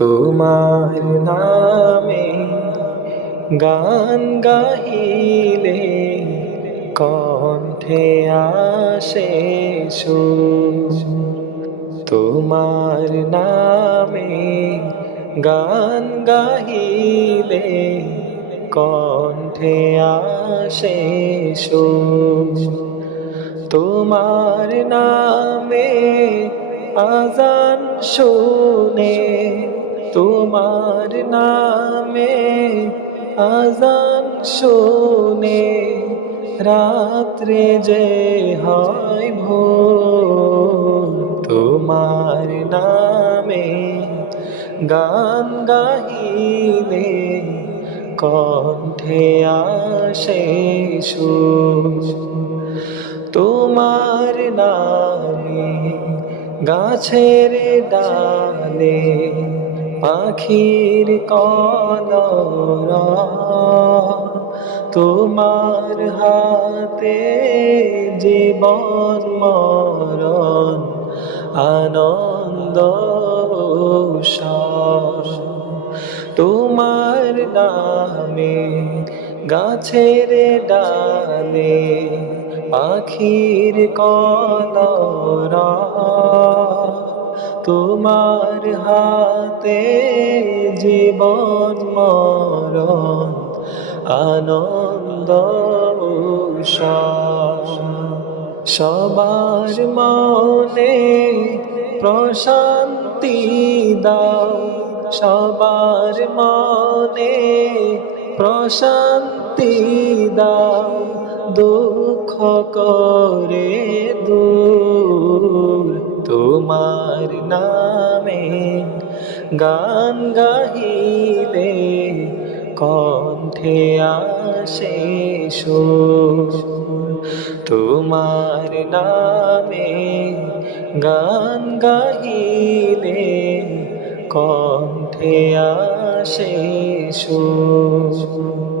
তোমার নামে গান গাহিলে কণ্ঠে আসে সুর। তোমার নামে গান গাহিলে কণ্ঠে আসে সুর। তোমার নামে আজান শুনে, তোমার নামে আজান শুনে রাত্রে যে হয় ভোর। তোমার নামে গান গাহিলে কণ্ঠে আসে সুর। তোমার নামে গাছের ডালে পাখির কলরব, তোমার হাতে জীবন মরণ আনন্দ উৎসব। তোমার নামে গাছের ডালে পাখির কলরব, তোমার হাতে জীবন মরণ আনন্দ উৎসব। সবার মনে প্রশান্তি দাও, সবার মনে প্রশান্তি দাও, দুঃখ করে দূর। তোমার নামে গান গাহিলে কণ্ঠে আসে সুর। তোমার নামে গান গাহিলে কণ্ঠে আসে সুর।